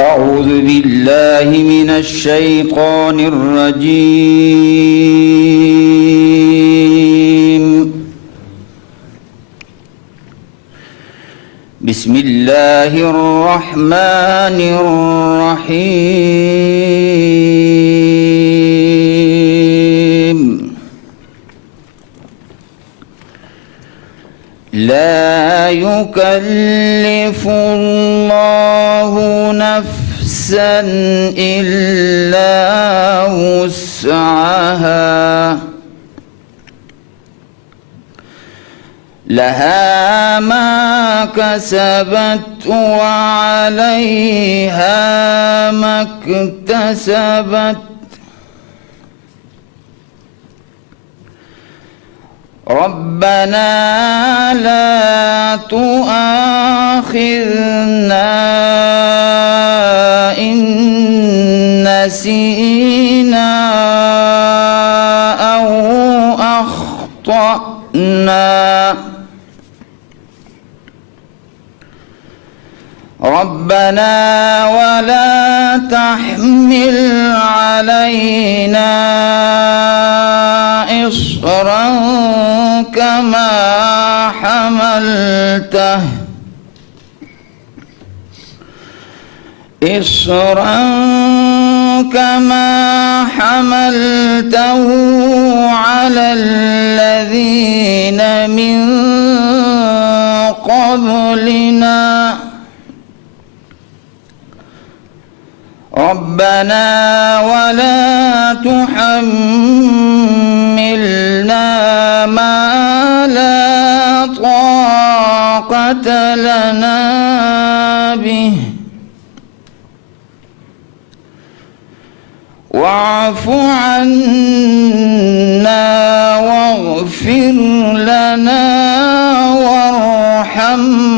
أعوذ بالله من الشيطان الرجيم. بسم الله الرحمن الرحيم. لا يكلف الله نفسا إلا وسعها لها ما كسبت وعليها ما اكتسبت. ربنا لا تؤاخذنا إن نسينا أو أخطأنا. ربنا ولا تحمل علينا إصرا كما حملته على الذين من قبلنا. ربنا ولا تحملنا ما لا طاقة لنا به واعف عنا واغفر لنا وارحمنا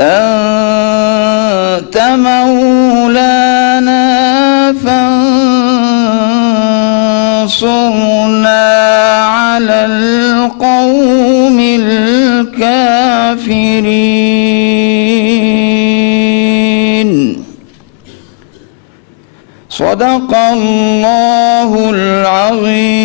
أنت مولانا فانصرنا على القوم الكافرين. صدق الله العظيم.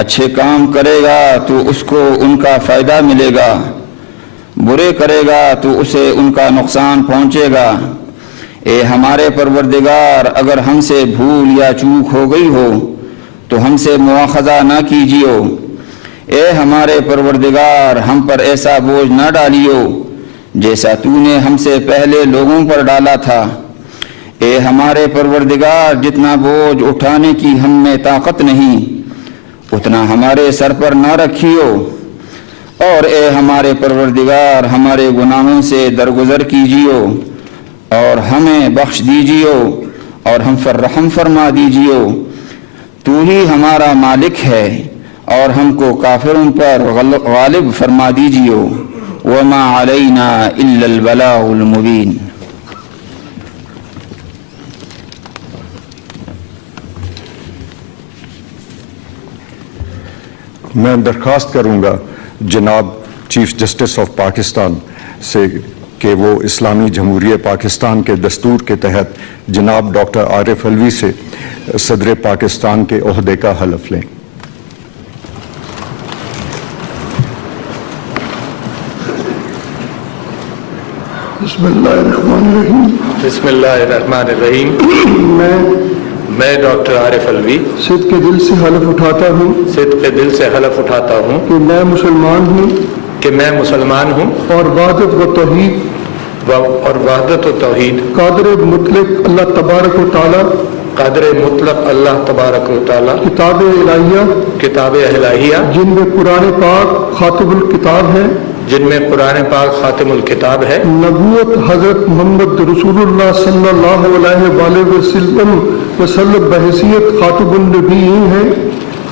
اچھے کام کرے گا تو اس کو ان کا فائدہ ملے گا، برے کرے گا تو اسے ان کا نقصان پہنچے گا۔ اے ہمارے پروردگار، اگر ہم سے بھول یا چوک ہو گئی ہو تو ہم سے مواخذہ نہ کیجیو۔ اے ہمارے پروردگار، ہم پر ایسا بوجھ نہ ڈالیو جیسا تو نے ہم سے پہلے لوگوں پر ڈالا تھا۔ اے ہمارے پروردگار، جتنا بوجھ اٹھانے کی ہم میں طاقت نہیں اتنا ہمارے سر پر نہ رکھیو، اور اے ہمارے پروردگار، ہمارے گناہوں سے درگزر کیجیو اور ہمیں بخش دیجیو اور ہم پر رحم فرما دیجیو۔ تو ہی ہمارا مالک ہے اور ہم کو کافروں پر غالب فرما دیجیو۔ وما علینا الا البلاغ المبین۔ میں درخواست کروں گا جناب چیف جسٹس آف پاکستان سے کہ وہ اسلامی جمہوریہ پاکستان کے دستور کے تحت جناب ڈاکٹر عارف علوی سے صدر پاکستان کے عہدے کا حلف لیں۔ بسم اللہ الرحمن الرحیم۔ بسم اللہ الرحمن الرحیم۔ میں ڈاکٹر عارف علوی صدق کے دل سے حلف اٹھاتا ہوں صدق دل سے حلف اٹھاتا ہوں کہ میں مسلمان ہوں کہ میں مسلمان ہوں اور وحدت و توحید اور وحدت و توحید قادر مطلق اللہ تبارک و تعالی قادر مطلق اللہ تبارک و تعالی کتاب الہیہ کتاب الہیہ جن میں قرآن پاک خاتم الکتاب ہے، جن میں قرآن پاک خاتم الکتاب ہے، نبوت حضرت محمد رسول اللہ صلی اللہ علیہ وآلہ وسلم بحیثیت خاتم النبیین ہے،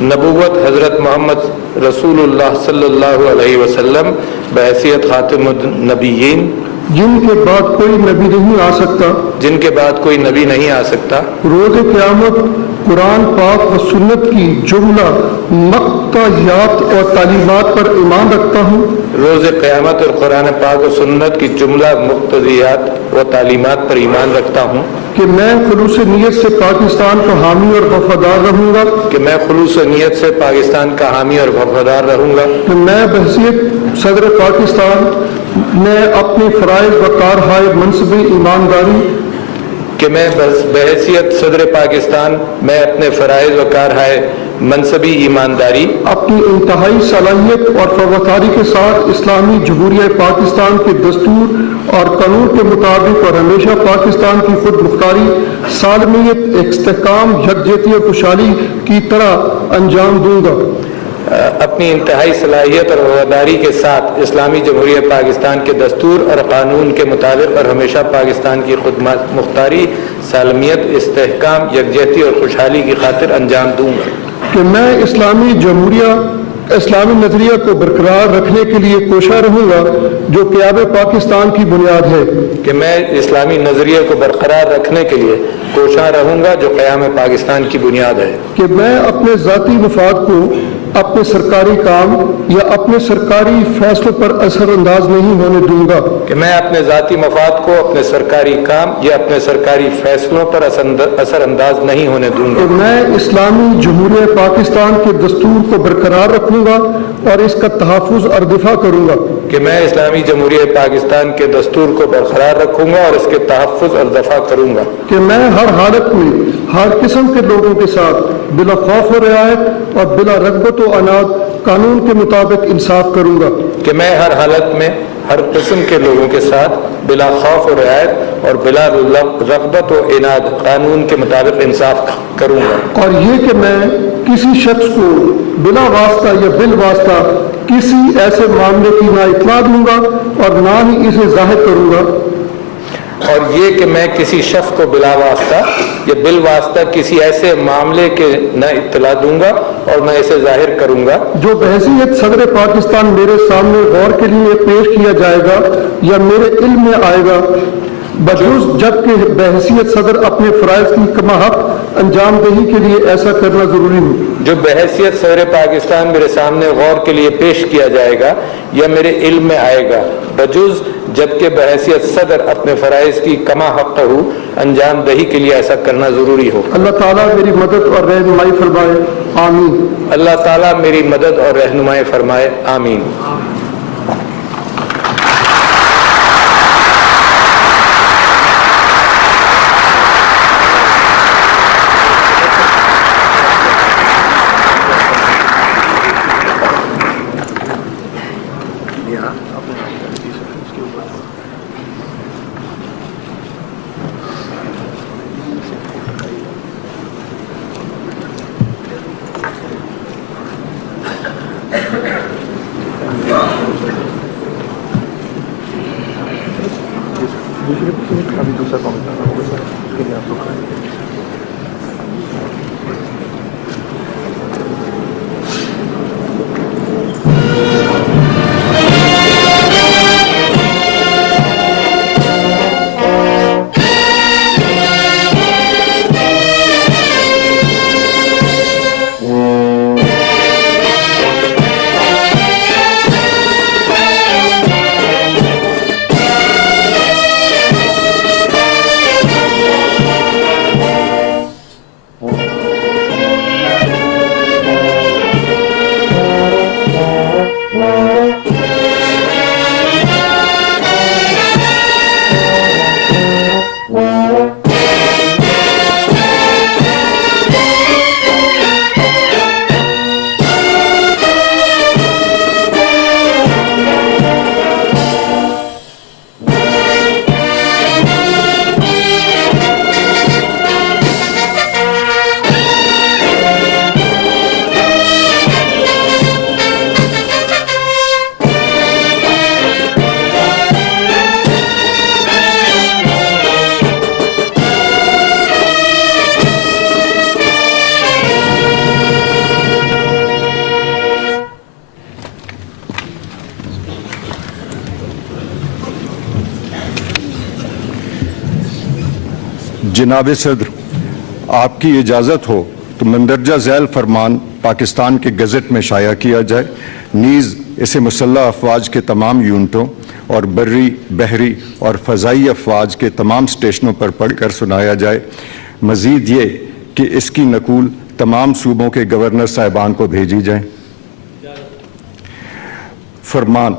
نبوت حضرت محمد رسول اللہ صلی اللہ علیہ وسلم بحیثیت خاتم النبیین، جن کے بعد کوئی نبی نہیں آ سکتا، جن کے بعد کوئی نبی نہیں آ سکتا۔ روز قیامت قرآن پاک و سنت کی جملہ مقتضیات اور تعلیمات پر ایمان رکھتا ہوں روز قیامت اور قرآن پاک و سنت کی جملہ مقتضیات و تعلیمات پر ایمان رکھتا ہوں کہ میں خلوص نیت سے پاکستان کا حامی اور وفادار رہوں گا، کہ میں خلوص نیت سے پاکستان کا حامی اور وفادار رہوں گا، کہ میں بحیثیت صدر پاکستان میں اپنے فرائض و کارہائے منصب ایمانداری کہ میں بحیثیت صدر پاکستان میں اپنے فرائض و کارہائے منصبی ایمانداری اپنی انتہائی صلاحیت اور فوقاری کے ساتھ اسلامی جمہوریہ پاکستان کے دستور اور قانون کے مطابق اور ہمیشہ پاکستان کی خود مختاری، سالمیت، استحکام، یکجہتی اور خوشحالی کی طرح انجام دوں گا۔ اپنی انتہائی صلاحیت اور وفاداری کے ساتھ اسلامی جمہوریہ پاکستان کے دستور اور قانون کے مطابق اور ہمیشہ پاکستان کی خود مختاری، سالمیت، استحکام، یکجہتی اور خوشحالی کی خاطر انجام دوں گا۔ کہ میں اسلامی نظریہ کو برقرار رکھنے کے لیے کوشاں رہوں گا جو قیام پاکستان کی بنیاد ہے، کہ میں اسلامی نظریے کو برقرار رکھنے کے لیے کوشاں رہوں گا جو قیام پاکستان کی بنیاد ہے، کہ میں اپنے ذاتی مفاد کو اپنے سرکاری کام یا اپنے سرکاری فیصلوں پر اثر انداز نہیں ہونے دوں گا، کہ میں اپنے ذاتی مفاد کو اپنے سرکاری کام یا اپنے سرکاری فیصلوں پر اثر انداز نہیں ہونے دوں گا، کہ میں اسلامی جمہوریہ پاکستان کے دستور کو برقرار رکھوں گا اور اس کا تحفظ اور دفاع کروں گا، کہ میں اسلامی جمہوریہ پاکستان کے دستور کو برقرار رکھوں گا اور اس کے تحفظ اور دفاع کروں گا، کہ میں ہر حالت میں ہر قسم کے لوگوں کے ساتھ بلا خوف و رعایت اور بلا رغبت و عناد قانون کے مطابق انصاف کروں گا، کہ میں ہر حالت میں ہر قسم کے لوگوں کے ساتھ بلا خوف و رعایت اور بلا رغبت و عناد قانون کے مطابق انصاف کروں گا، اور یہ کہ میں کسی شخص کو بلا واسطہ یا بالواسطہ کسی ایسے معاملے کی نہ اطلاع دوں گا اور نہ ہی اسے ظاہر کروں گا، اور یہ کہ میں کسی شخص کو بلا واسطہ یا بالواسطہ کسی ایسے معاملے کے نہ اطلاع دوں گا اور نہ اسے ظاہر کروں گا جو بحیثیت صدر پاکستان میرے سامنے غور کے لیے پیش کیا جائے گا یا میرے علم میں آئے گا، بجوز جبکہ بحیثیت صدر اپنے فرائض کی کماحق انجام دہی کے لیے ایسا کرنا ضروری ہو، جو بحیثیت صدر پاکستان میرے سامنے غور کے لیے پیش کیا جائے گا یا میرے علم میں آئے گا، بجوز جبکہ بحیثیت صدر اپنے فرائض کی کما حق انجام دہی کے لیے ایسا کرنا ضروری ہو۔ اللہ تعالیٰ میری مدد اور رہنمائی فرمائے، آمین۔ اللہ تعالیٰ میری مدد اور رہنمائی فرمائے، آمین۔ جناب صدر، آپ کی اجازت ہو تو مندرجہ ذیل فرمان پاکستان کے گزٹ میں شائع کیا جائے، نیز اسے مسلح افواج کے تمام یونٹوں اور بری، بحری اور فضائی افواج کے تمام اسٹیشنوں پر پڑھ کر سنایا جائے۔ مزید یہ کہ اس کی نقول تمام صوبوں کے گورنر صاحبان کو بھیجی جائے۔ فرمان